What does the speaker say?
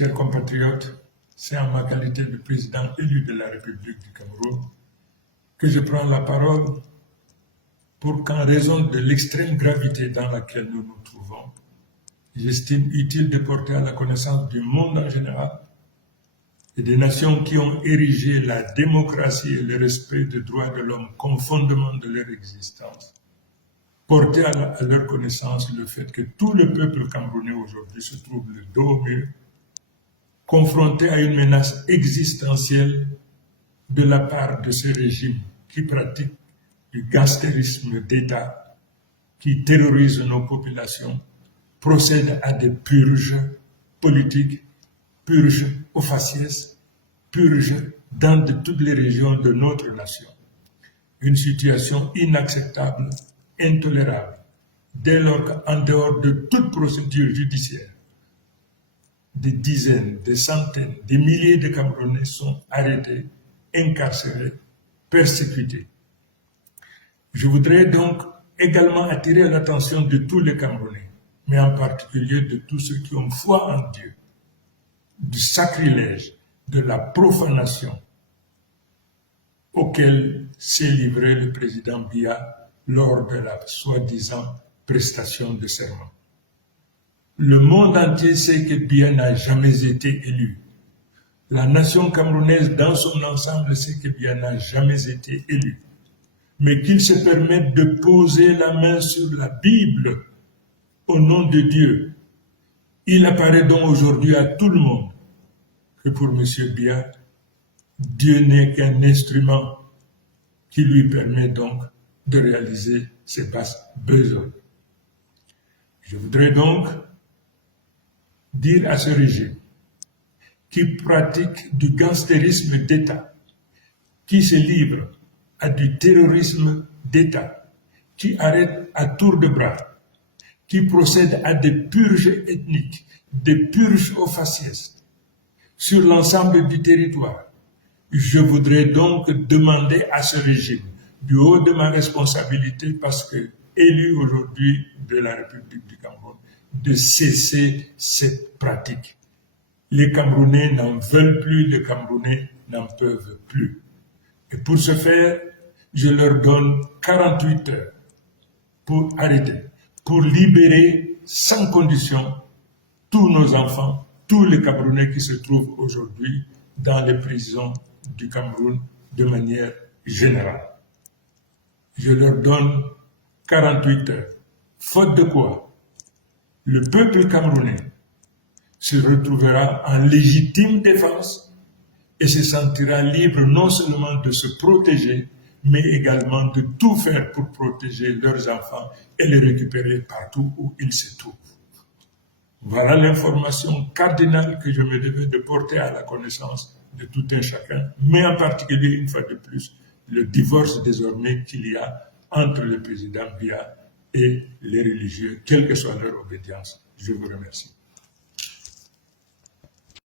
Chers compatriotes, c'est en ma qualité de président élu de la République du Cameroun que je prends la parole pour qu'en raison de l'extrême gravité dans laquelle nous nous trouvons, j'estime utile de porter à la connaissance du monde en général et des nations qui ont érigé la démocratie et le respect des droits de l'homme comme fondement de leur existence, porter à leur connaissance le fait que tout le peuple camerounais aujourd'hui se trouve le dos au mur, confronté à une menace existentielle de la part de ce régime qui pratique du gangstérisme d'État, qui terrorise nos populations, procède à des purges politiques, purges au faciès, purges dans toutes les régions de notre nation. Une situation inacceptable, intolérable, dès lors qu'en dehors de toute procédure judiciaire, des dizaines, des centaines, des milliers de Camerounais sont arrêtés, incarcérés, persécutés. Je voudrais donc également attirer l'attention de tous les Camerounais, mais en particulier de tous ceux qui ont foi en Dieu, du sacrilège, de la profanation auquel s'est livré le président Biya lors de la soi-disant prestation de serment. Le monde entier sait que Biya n'a jamais été élu. La nation camerounaise dans son ensemble sait que Biya n'a jamais été élu. Mais qu'il se permette de poser la main sur la Bible au nom de Dieu. Il apparaît donc aujourd'hui à tout le monde que pour M. Biya, Dieu n'est qu'un instrument qui lui permet donc de réaliser ses basses besognes. Je voudrais donc dire à ce régime qui pratique du gangstérisme d'État, qui se livre à du terrorisme d'État, qui arrête à tour de bras, qui procède à des purges ethniques, des purges au faciès sur l'ensemble du territoire. Je voudrais donc demander à ce régime, du haut de ma responsabilité, parce que élu aujourd'hui de la République du Cameroun, de cesser cette pratique. Les Camerounais n'en veulent plus, les Camerounais n'en peuvent plus. Et pour ce faire, je leur donne 48 heures pour arrêter, pour libérer sans condition tous nos enfants, tous les Camerounais qui se trouvent aujourd'hui dans les prisons du Cameroun de manière générale. Je leur donne 48 heures. Faute de quoi, le peuple camerounais se retrouvera en légitime défense et se sentira libre non seulement de se protéger, mais également de tout faire pour protéger leurs enfants et les récupérer partout où ils se trouvent. Voilà l'information cardinale que je me devais de porter à la connaissance de tout un chacun, mais en particulier, une fois de plus, le divorce désormais qu'il y a entre le président Biya et les religieux, quelle que soit leur obédience. Je vous remercie.